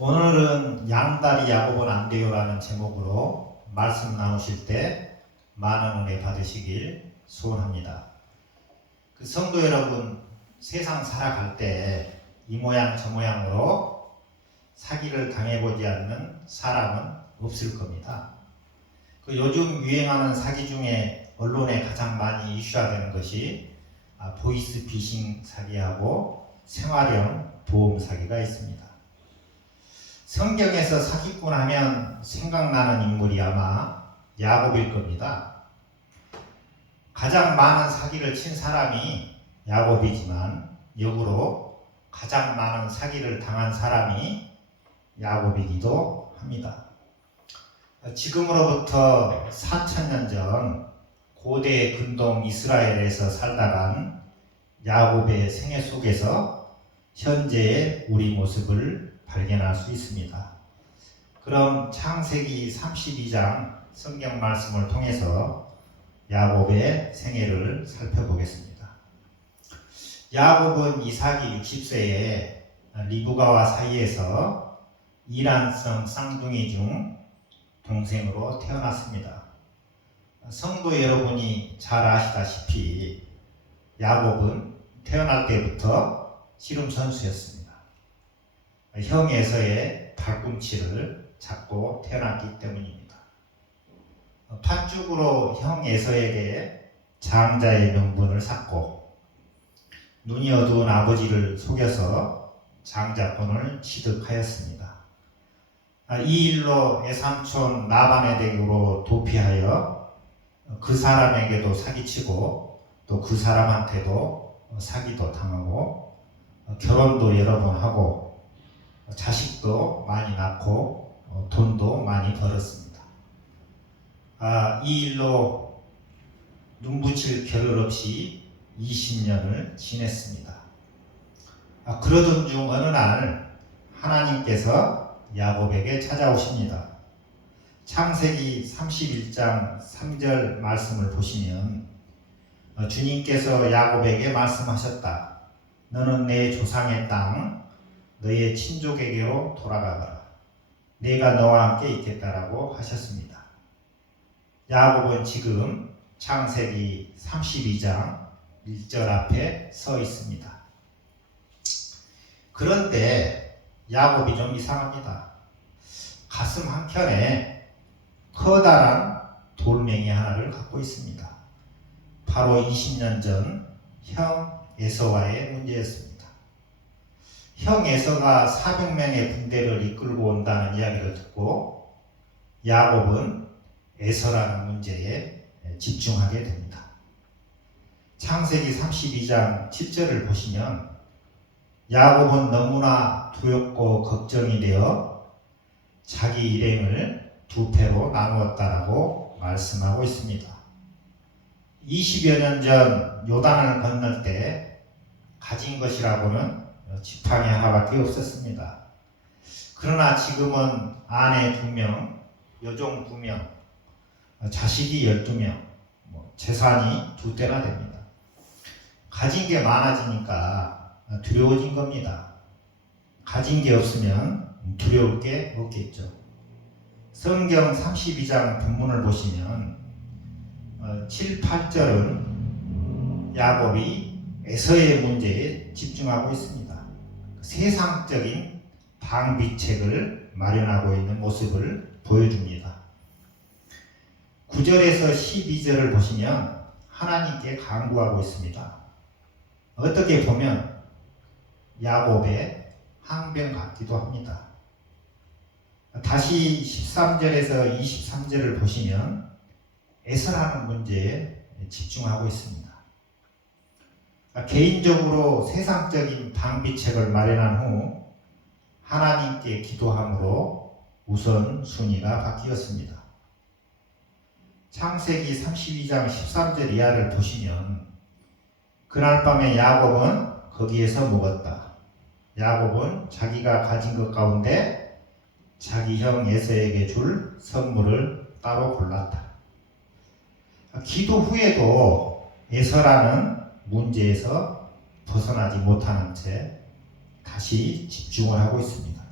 오늘은 양다리 야곱은 안 돼요라는 제목으로 말씀 나누실 때 많은 은혜 받으시길 소원합니다. 성도 여러분, 세상 살아갈 때 이 모양 저 모양으로 사기를 당해보지 않는 사람은 없을 겁니다. 요즘 유행하는 사기 중에 언론에 가장 많이 이슈화되는 것이 보이스피싱 사기하고 생활형 보험 사기가 있습니다. 성경에서 사기꾼 하면 생각나는 인물이 아마 야곱일 겁니다. 가장 많은 사기를 친 사람이 야곱이지만 역으로 가장 많은 사기를 당한 사람이 야곱이기도 합니다. 지금으로부터 4,000년 전 고대 근동 이스라엘에서 살다간 야곱의 생애 속에서 현재의 우리 모습을 발견할 수 있습니다. 그럼 창세기 32장 성경 말씀을 통해서 야곱의 생애를 살펴보겠습니다. 야곱은 이삭이 60세에 리브가와 사이에서 이란성 쌍둥이 중 동생으로 태어났습니다. 성도 여러분이 잘 아시다시피 야곱은 태어날 때부터 씨름 선수였습니다. 형 에서의 발꿈치를 잡고 태어났기 때문입니다. 팥죽으로 형 에서에게 장자의 명분을 샀고 눈이 어두운 아버지를 속여서 장자권을 취득하였습니다. 이 일로 애삼촌 라반의 댁으로 도피하여 그 사람에게도 사기치고 또 그 사람한테도 사기도 당하고 결혼도 여러 번 하고 자식도 많이 낳고 돈도 많이 벌었습니다. 이 일로 눈붙일 겨를 없이 20년을 지냈습니다. 그러던 중 어느 날 하나님께서 야곱에게 찾아오십니다. 창세기 31장 3절 말씀을 보시면 주님께서 야곱에게 말씀하셨다. 너는 내 조상의 땅 너의 친족에게로 돌아가거라. 내가 너와 함께 있겠다라고 하셨습니다. 야곱은 지금 창세기 32장 1절 앞에 서 있습니다. 그런데 야곱이 좀 이상합니다. 가슴 한켠에 커다란 돌멩이 하나를 갖고 있습니다. 바로 20년 전 형 에서와의 문제였습니다. 형 에서가 400명의 군대를 이끌고 온다는 이야기를 듣고 야곱은 에서라는 문제에 집중하게 됩니다. 창세기 32장 7절을 보시면 야곱은 너무나 두렵고 걱정이 되어 자기 일행을 두 패로 나누었다라고 말씀하고 있습니다. 20여 년 전 요단을 건널 때 가진 것이라고는 지팡이 하나밖에 없었습니다. 그러나 지금은 아내 2명, 여종 2명, 자식이 12명, 재산이 2대나 됩니다. 가진 게 많아지니까 두려워진 겁니다. 가진 게 없으면 두려울 게 없겠죠. 성경 32장 본문을 보시면 7, 8절은 야곱이 에서의 문제에 집중하고 있습니다. 세상적인 방비책을 마련하고 있는 모습을 보여줍니다. 9절에서 12절을 보시면 하나님께 간구하고 있습니다. 어떻게 보면 야곱의 항변 같기도 합니다. 다시 13절에서 23절을 보시면 에서라는 문제에 집중하고 있습니다. 개인적으로 세상적인 방비책을 마련한 후 하나님께 기도함으로 우선 순위가 바뀌었습니다. 창세기 32장 13절 이하를 보시면 그날 밤에 야곱은 거기에서 묵었다. 야곱은 자기가 가진 것 가운데 자기 형 에서에게 줄 선물을 따로 골랐다. 기도 후에도 에서라는 문제에서 벗어나지 못하는 채 다시 집중을 하고 있습니다.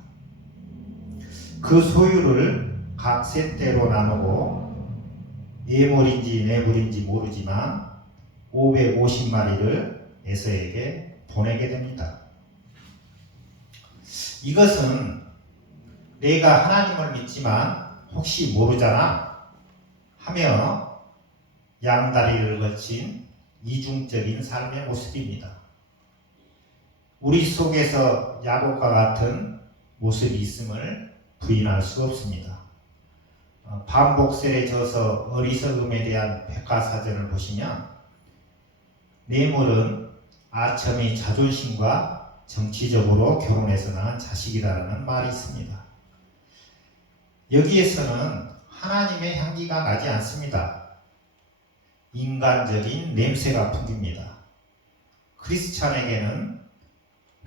그 소유를 각 셋대로 나누고 예물인지 내물인지 모르지만 550마리를 에서에게 보내게 됩니다. 이것은 내가 하나님을 믿지만 혹시 모르잖아 하며 양다리를 거친 이중적인 삶의 모습입니다. 우리 속에서 야곱과 같은 모습이 있음을 부인할 수 없습니다. 반복셀에 져서 어리석음에 대한 백과사전을 보시면 뇌물은 아첨이 자존심과 정치적으로 결혼해서 낳은 자식이라는 말이 있습니다. 여기에서는 하나님의 향기가 나지 않습니다. 인간적인 냄새가 풍깁니다. 크리스찬에게는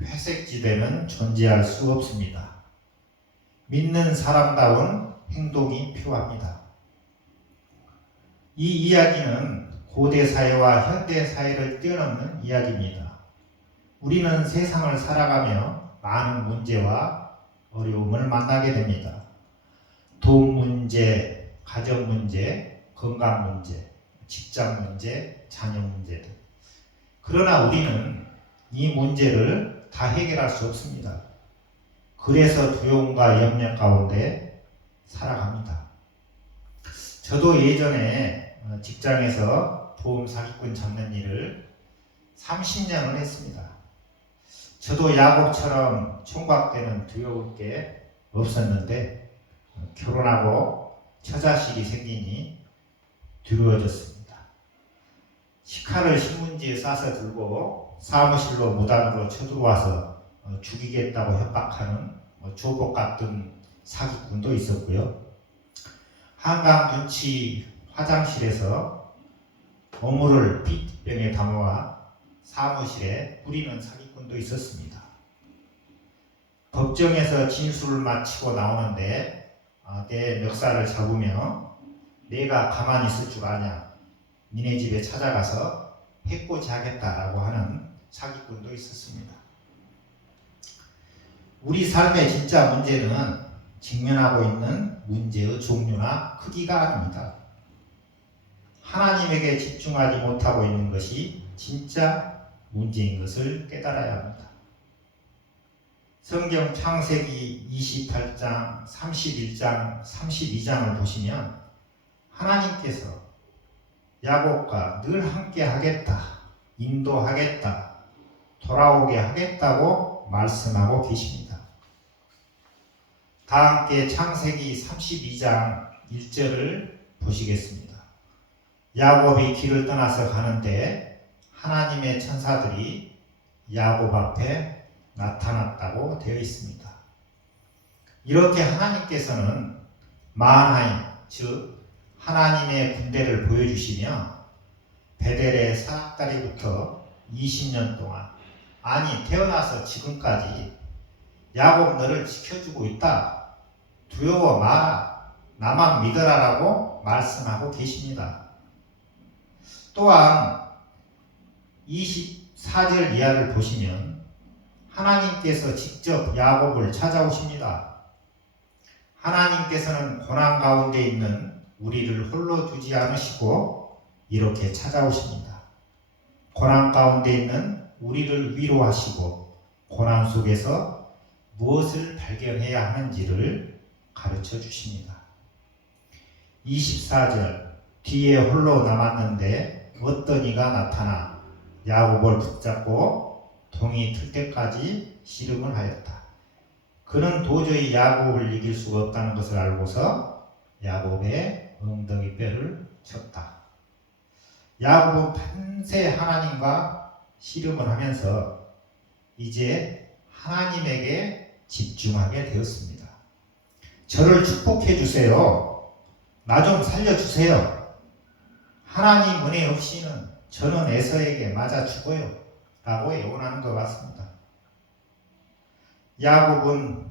회색지대는 존재할 수 없습니다. 믿는 사람다운 행동이 필요합니다. 이 이야기는 고대 사회와 현대 사회를 뛰어넘는 이야기입니다. 우리는 세상을 살아가며 많은 문제와 어려움을 만나게 됩니다. 돈 문제, 가정 문제, 건강 문제, 직장 문제, 자녀 문제 등. 그러나 우리는 이 문제를 다 해결할 수 없습니다. 그래서 두려움과 염려 가운데 살아갑니다. 저도 예전에 직장에서 보험 사기꾼 잡는 일을 30년을 했습니다. 저도 야곱처럼 총각때는 두려울 게 없었는데 결혼하고 처자식이 생기니 두려워졌습니다. 식칼을 신문지에 싸서 들고 사무실로 무단으로 쳐들어와서 죽이겠다고 협박하는 조복 같은 사기꾼도 있었고요. 한강 분치 화장실에서 어물을 피트병에 담아와 사무실에 뿌리는 사기꾼도 있었습니다. 법정에서 진술을 마치고 나오는데 내 멱살을 잡으며 내가 가만히 있을 줄 아냐, 니네 집에 찾아가서 해코지 하겠다라고 하는 사기꾼도 있었습니다. 우리 삶의 진짜 문제는 직면하고 있는 문제의 종류나 크기가 아닙니다. 하나님에게 집중하지 못하고 있는 것이 진짜 문제인 것을 깨달아야 합니다. 성경 창세기 28장, 31장, 32장을 보시면 하나님께서 야곱과 늘 함께 하겠다, 인도하겠다, 돌아오게 하겠다고 말씀하고 계십니다. 다 함께 창세기 32장 1절을 보시겠습니다. 야곱이 길을 떠나서 가는데 하나님의 천사들이 야곱 앞에 나타났다고 되어 있습니다. 이렇게 하나님께서는 마하나임, 즉 하나님의 군대를 보여주시며 베델의 사닥다리부터 20년 동안, 아니 태어나서 지금까지 야곱 너를 지켜주고 있다, 두려워 마라, 나만 믿어라라고 말씀하고 계십니다. 또한 24절 이하를 보시면 하나님께서 직접 야곱을 찾아오십니다. 하나님께서는 고난 가운데 있는 우리를 홀로 두지 않으시고 이렇게 찾아오십니다. 고난 가운데 있는 우리를 위로하시고 고난 속에서 무엇을 발견해야 하는지를 가르쳐 주십니다. 24절 뒤에 홀로 남았는데 어떤 이가 나타나 야곱을 붙잡고 동이 틀 때까지 씨름을 하였다. 그는 도저히 야곱을 이길 수가 없다는 것을 알고서 야곱의 엉덩이 뼈를 쳤다. 야곱은 밤새 하나님과 씨름을 하면서 이제 하나님에게 집중하게 되었습니다. 저를 축복해 주세요. 나 좀 살려주세요. 하나님 은혜 없이는 저는 에서에게 맞아 죽어요. 라고 애원하는 것 같습니다. 야곱은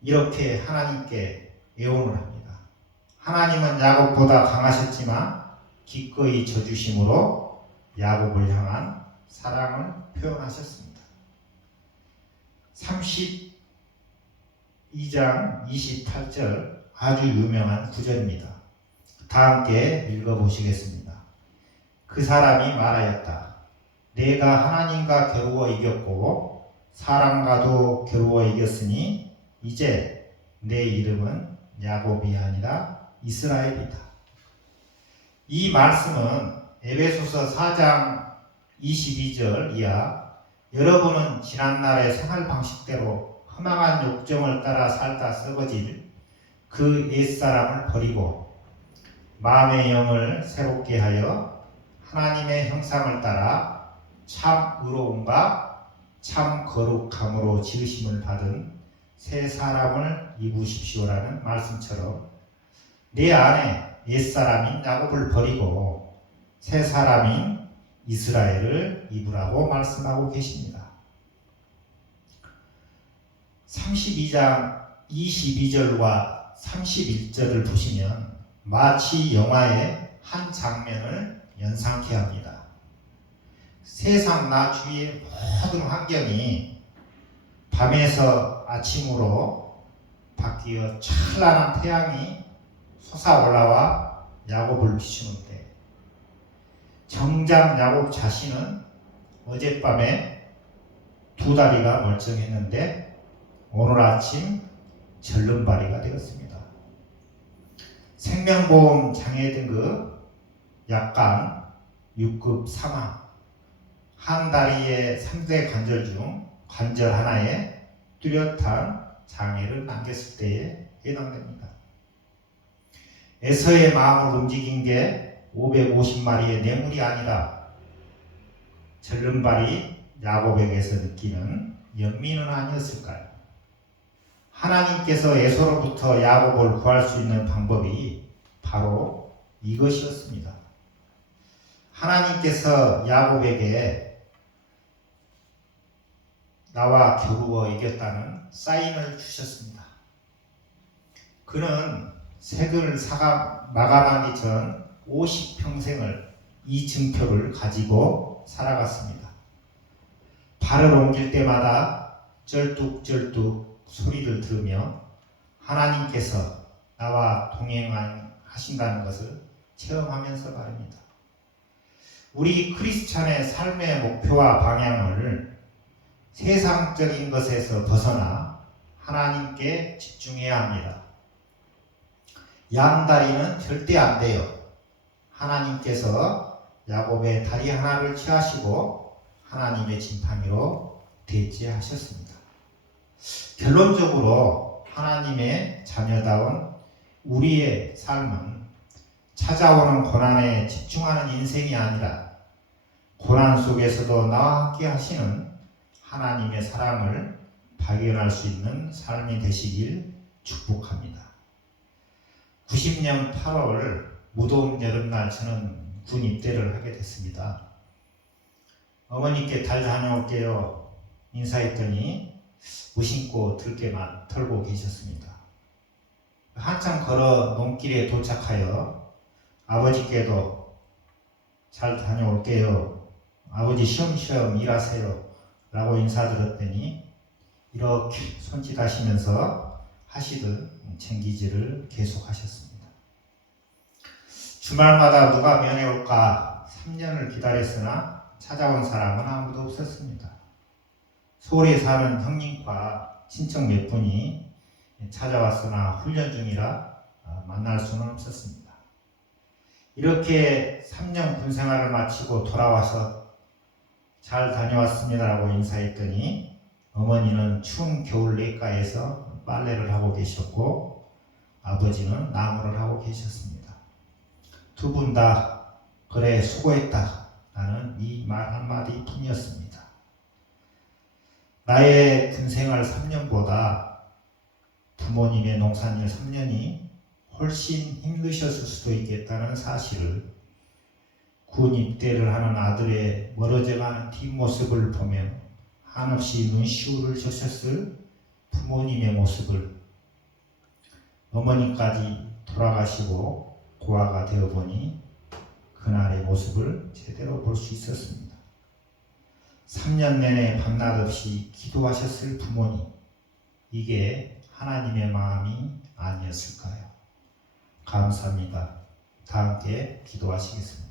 이렇게 하나님께 애원을 합니다. 하나님은 야곱보다 강하셨지만 기꺼이 져주심으로 야곱을 향한 사랑을 표현하셨습니다. 32장 28절 아주 유명한 구절입니다. 다 함께 읽어보시겠습니다. 그 사람이 말하였다. 내가 하나님과 겨루어 이겼고 사람과도 겨루어 이겼으니 이제 내 이름은 야곱이 아니라 이스라엘이다. 이 말씀은 에베소서 4장 22절 이하 여러분은 지난날의 생활 방식대로 허망한 욕정을 따라 살다 썩어질 그 옛사람을 버리고 마음의 영을 새롭게 하여 하나님의 형상을 따라 참 의로움과 참 거룩함으로 지으심을 받은 새 사람을 입으십시오라는 말씀처럼 내 안에 옛사람인 야곱을 버리고 새 사람인 이스라엘을 입으라고 말씀하고 계십니다. 32장 22절과 31절을 보시면 마치 영화의 한 장면을 연상케 합니다. 세상 나 주위의 모든 환경이 밤에서 아침으로 바뀌어 찬란한 태양이 솟아올라와 야곱을 비추는 때 정작 야곱 자신은 어젯밤에 두 다리가 멀쩡했는데 오늘 아침 절름발이가 되었습니다. 생명보험 장애 등급 약간 6급 사망, 한 다리의 3대 관절 중 관절 하나에 뚜렷한 장애를 남겼을 때에 해당됩니다. 에서의 마음을 움직인 게 550마리의 뇌물이 아니라 절름발이 야곱에게서 느끼는 연민은 아니었을까요? 하나님께서 에서로부터 야곱을 구할 수 있는 방법이 바로 이것이었습니다. 하나님께서 야곱에게 나와 겨루어 이겼다는 사인을 주셨습니다. 그는 세금을 마감하기 전 50평생을 이 증표를 가지고 살아갔습니다. 발을 옮길 때마다 쩔뚝쩔뚝 소리를 들으며 하나님께서 나와 동행하신다는 것을 체험하면서 말입니다. 우리 크리스찬의 삶의 목표와 방향을 세상적인 것에서 벗어나 하나님께 집중해야 합니다. 양다리는 절대 안 돼요. 하나님께서 야곱의 다리 하나를 취하시고 하나님의 지팡이로 대지하셨습니다. 결론적으로 하나님의 자녀다운 우리의 삶은 찾아오는 고난에 집중하는 인생이 아니라 고난 속에서도 나와 함께 하시는 하나님의 사랑을 발견할 수 있는 삶이 되시길 축복합니다. 90년 8월 무더운 여름날 저는 군 입대를 하게 됐습니다. 어머니께 달 다녀올게요 인사했더니 무심코 들깨만 털고 계셨습니다. 한참 걸어 논길에 도착하여 아버지께도 잘 다녀올게요. 아버지 쉬엄쉬엄 일하세요. 라고 인사드렸더니 이렇게 손짓하시면서 하시듯 챙기지를 계속하셨습니다. 주말마다 누가 면회 올까 3년을 기다렸으나 찾아온 사람은 아무도 없었습니다. 서울에 사는 형님과 친척 몇 분이 찾아왔으나 훈련 중이라 만날 수는 없었습니다. 이렇게 3년 군 생활을 마치고 돌아와서 잘 다녀왔습니다라고 인사했더니 어머니는 추운 겨울 내과에서 빨래를 하고 계셨고 아버지는 나무를 하고 계셨습니다. 두 분 다 그래 수고했다 라는 이 말 한마디 뿐이었습니다. 나의 군생활 3년보다 부모님의 농산일 3년이 훨씬 힘드셨을 수도 있겠다는 사실을 군 입대를 하는 아들의 멀어져가는 뒷모습을 보며 한없이 눈시울을 적셨을 부모님의 모습을 어머니까지 돌아가시고 고아가 되어보니 그날의 모습을 제대로 볼 수 있었습니다. 3년 내내 밤낮 없이 기도하셨을 부모님, 이게 하나님의 마음이 아니었을까요? 감사합니다. 다 함께 기도하시겠습니다.